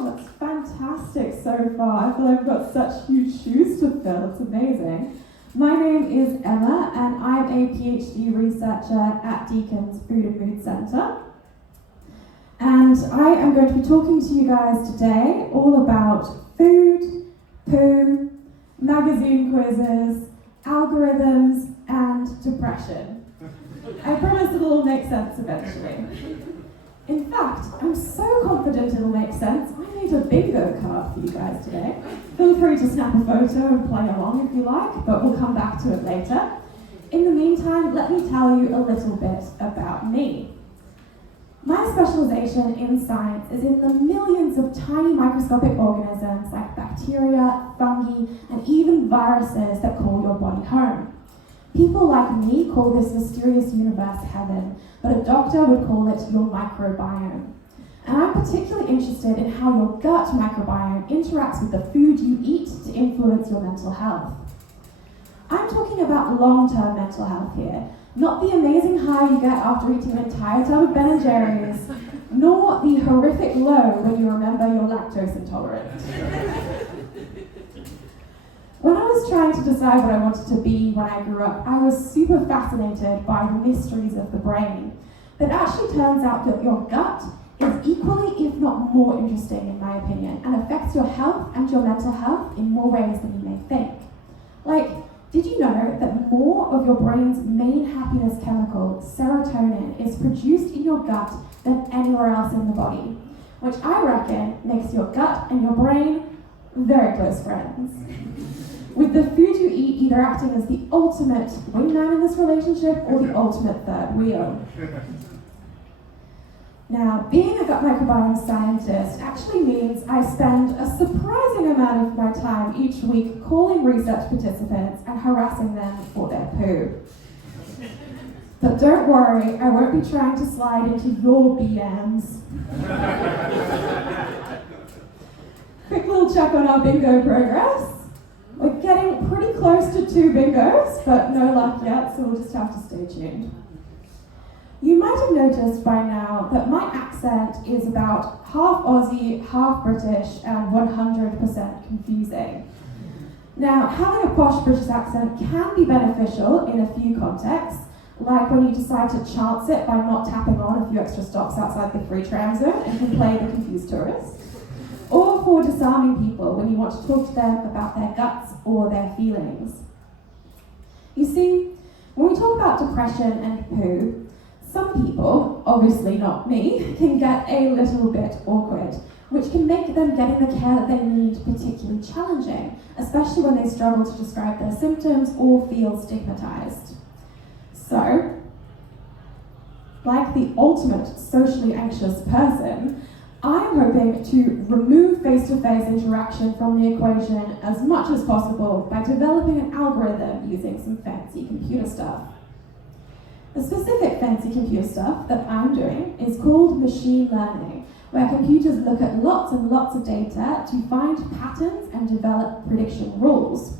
Oh, that's fantastic so far. I feel like I've got such huge shoes to fill. It's amazing. My name is Emma, and I'm a PhD researcher at Deakin's Food and Mood Centre. And I am going to be talking to you guys today all about food, poo, magazine quizzes, algorithms, and depression. I promise it'll all make sense eventually. In fact, I'm so confident it'll make sense, I made a bingo card for you guys today. Feel free to snap a photo and play along if you like, but we'll come back to it later. In the meantime, let me tell you a little bit about me. My specialization in science is in the millions of tiny microscopic organisms like bacteria, fungi, and even viruses that call your body home. People like me call this mysterious universe heaven, but a doctor would call it your microbiome. And I'm particularly interested in how your gut microbiome interacts with the food you eat to influence your mental health. I'm talking about long-term mental health here, not the amazing high you get after eating an entire tub of Ben & Jerry's, nor the horrific low when you remember you're lactose intolerant. When I was trying to decide what I wanted to be when I grew up, I was super fascinated by the mysteries of the brain. But it actually turns out that your gut is equally, if not more interesting in my opinion, and affects your health and your mental health in more ways than you may think. Like, did you know that more of your brain's main happiness chemical, serotonin, is produced in your gut than anywhere else in the body? Which I reckon makes your gut and your brain very close friends. With the food you eat either acting as the ultimate wingman in this relationship or the ultimate third wheel. Now, being a gut microbiome scientist actually means I spend a surprising amount of my time each week calling research participants and harassing them for their poo. But don't worry, I won't be trying to slide into your BMs. Quick little check on our bingo progress. We're getting pretty close to 2 bingos, but no luck yet, so we'll just have to stay tuned. You might have noticed by now that my accent is about half Aussie, half British, and 100% confusing. Now, having a posh British accent can be beneficial in a few contexts, like when you decide to chance it by not tapping on a few extra stops outside the free tram zone and can play the confused tourist. Or for disarming people when you want to talk to them about their guts or their feelings. You see, when we talk about depression and poo, some people, obviously not me, can get a little bit awkward, which can make them getting the care that they need particularly challenging, especially when they struggle to describe their symptoms or feel stigmatized. So, like the ultimate socially anxious person, I'm hoping to remove face-to-face interaction from the equation as much as possible by developing an algorithm using some fancy computer stuff. The specific fancy computer stuff that I'm doing is called machine learning, where computers look at lots and lots of data to find patterns and develop prediction rules.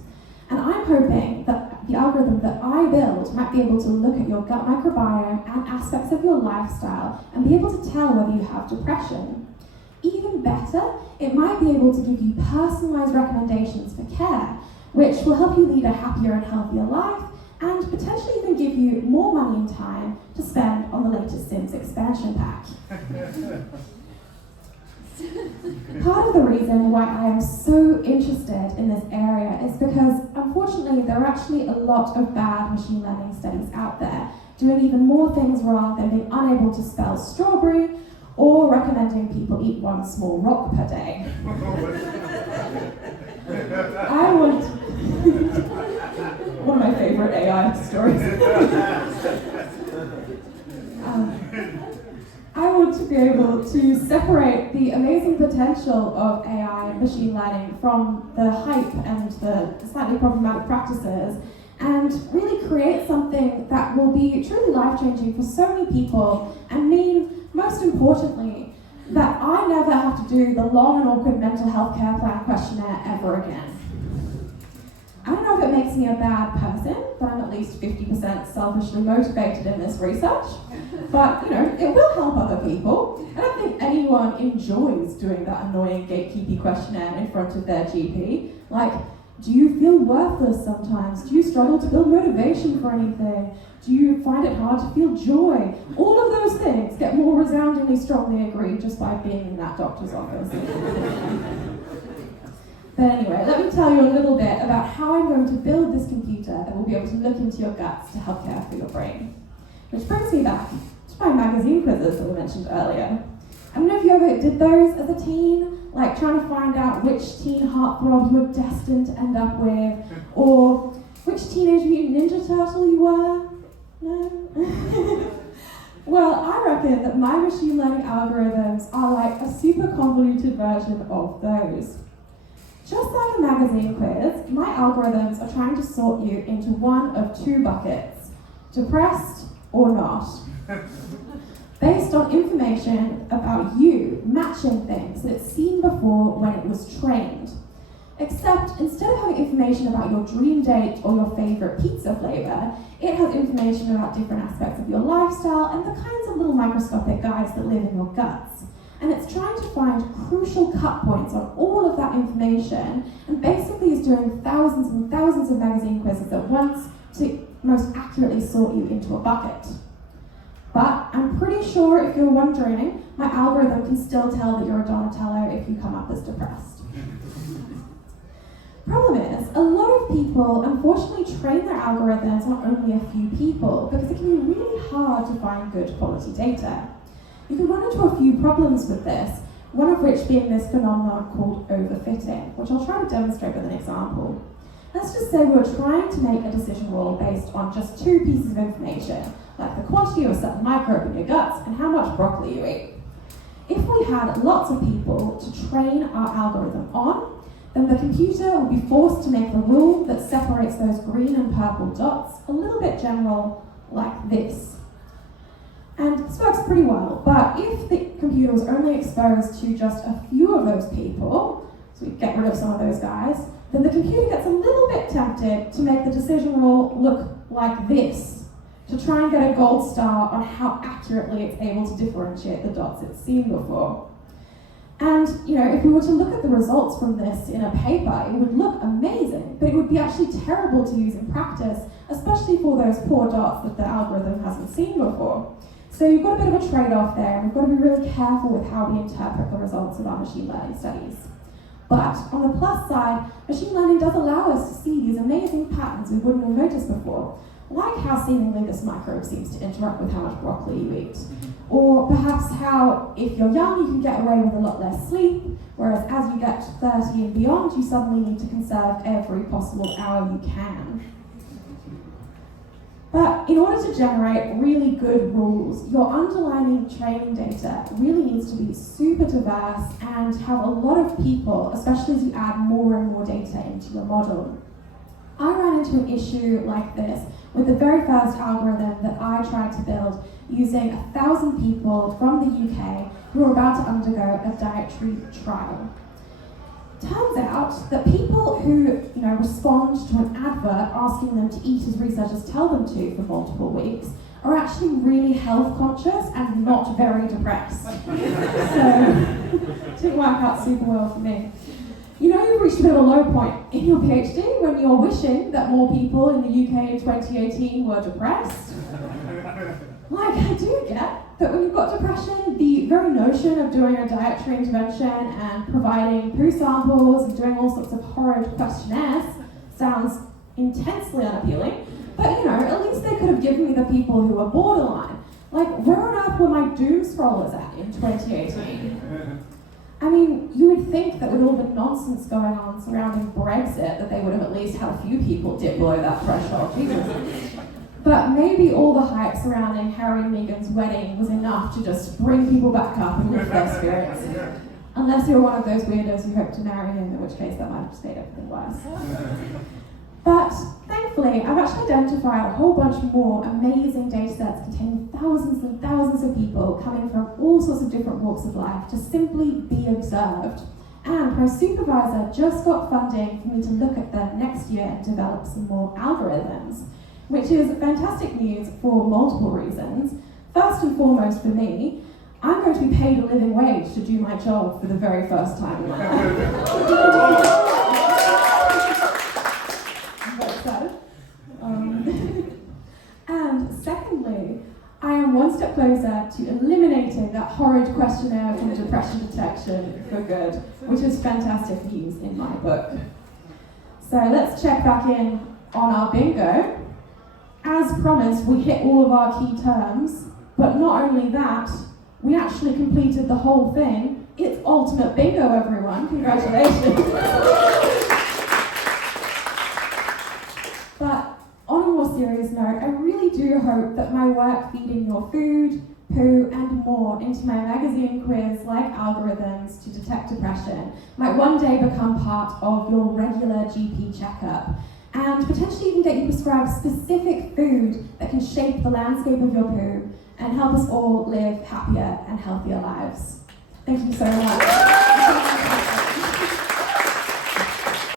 And I'm hoping that the algorithm that I build might be able to look at your gut microbiome and aspects of your lifestyle and be able to tell whether you have depression. Even better, it might be able to give you personalized recommendations for care, which will help you lead a happier and healthier life, and potentially even give you more money and time to spend on the latest Sims expansion pack. Part of the reason why I am so interested in this area is because, unfortunately, there are actually a lot of bad machine learning studies out there, doing even more things wrong than being unable to spell strawberry or recommending people eat one small rock per day. I want one of my favorite AI stories. I want to be able to separate the amazing potential of AI and machine learning from the hype and the slightly problematic practices, and really create something that will be truly life-changing for so many people, and mean, most importantly, that I never have to do the long and awkward mental health care plan questionnaire ever again. I don't know if it makes me a bad person, but I'm at least 50% selfishly motivated in this research. But, it will help other people. I don't think any anyone enjoys doing that annoying gatekeeping questionnaire in front of their GP. Like, do you feel worthless sometimes? Do you struggle to build motivation for anything? Do you find it hard to feel joy? All of those things get more resoundingly strongly agreed just by being in that doctor's office. But anyway, let me tell you a little bit about how I'm going to build this computer that will be able to look into your guts to help care for your brain. Which brings me back to my magazine quizzes that we mentioned earlier. I don't know if you ever did those as a teen, like trying to find out which teen heartthrob you were destined to end up with, or which Teenage Mutant Ninja Turtle you were. No? Well, I reckon that my machine learning algorithms are like a super convoluted version of those. Just like a magazine quiz, my algorithms are trying to sort you into one of two buckets, depressed or not, based on information about you matching things that it's seen before when it was trained. Except instead of having information about your dream date or your favourite pizza flavour, it has information about different aspects of your lifestyle and the kinds of little microscopic guides that live in your guts. And it's trying to find crucial cut points on all of that information, and basically is doing thousands and thousands of magazine quizzes at once to most accurately sort you into a bucket. But I'm pretty sure if you're wondering, my algorithm can still tell that you're a Donatello if you come up as depressed. Problem is, a lot of people unfortunately train their algorithms on only a few people because it can be really hard to find good quality data. You can run into a few problems with this, one of which being this phenomenon called overfitting, which I'll try to demonstrate with an example. Let's just say we're trying to make a decision rule based on just two pieces of information, like the quantity of a certain microbe in your guts and how much broccoli you eat. If we had lots of people to train our algorithm on, then the computer would be forced to make the rule that separates those green and purple dots a little bit general, like this. And this works pretty well, but if the computer was only exposed to just a few of those people, so we get rid of some of those guys, then the computer gets a little bit tempted to make the decision rule look like this, to try and get a gold star on how accurately it's able to differentiate the dots it's seen before. And, if we were to look at the results from this in a paper, it would look amazing, but it would be actually terrible to use in practice, especially for those poor dots that the algorithm hasn't seen before. So you've got a bit of a trade-off there, and we've got to be really careful with how we interpret the results of our machine learning studies. But on the plus side, machine learning does allow us to see these amazing patterns we wouldn't have noticed before, like how seemingly this microbe seems to interact with how much broccoli you eat. Or perhaps how, if you're young, you can get away with a lot less sleep, whereas as you get to 30 and beyond, you suddenly need to conserve every possible hour you can. But in order to generate really good rules, your underlying training data really needs to be super diverse and have a lot of people, especially as you add more and more data into your model. I ran into an issue like this with the very first algorithm that I tried to build using 1,000 people from the UK who were about to undergo a dietary trial. Turns out that people who respond to an advert asking them to eat as researchers tell them to for multiple weeks are actually really health conscious and not very depressed. So, it didn't work out super well for me. You've reached a bit of a low point in your PhD when you're wishing that more people in the UK in 2018 were depressed. I do get that when you've got depression, the very notion of doing a dietary intervention and providing poo samples and doing all sorts of horrid questionnaires sounds intensely unappealing. But, at least they could have given me the people who were borderline. Where on earth were my doom scrollers at in 2018? I mean, you would think that with all the nonsense going on surrounding Brexit, that they would have at least had a few people dip below that threshold. Jesus. But maybe all the hype surrounding Harry and Meghan's wedding was enough to just bring people back up and lift their spirits. Unless you're one of those weirdos who hope to marry him, in which case that might have just made everything worse. But thankfully, I've actually identified a whole bunch more amazing data sets containing thousands and thousands of people coming from all sorts of different walks of life to simply be observed. And my supervisor just got funding for me to look at them next year and develop some more algorithms, which is fantastic news for multiple reasons. First and foremost for me, I'm going to be paid a living wage to do my job for the very first time in my life. I'm very excited. And secondly, I am one step closer to eliminating that horrid questionnaire from depression detection for good, which is fantastic news in my book. So let's check back in on our bingo. As promised, we hit all of our key terms, but not only that, we actually completed the whole thing. It's ultimate bingo, everyone. Congratulations. But on a more serious note, I really do hope that my work feeding your food, poo, and more into my magazine quiz, like algorithms to detect depression, might one day become part of your regular GP checkup, and potentially even get you prescribed specific food that can shape the landscape of your poo and help us all live happier and healthier lives. Thank you so much.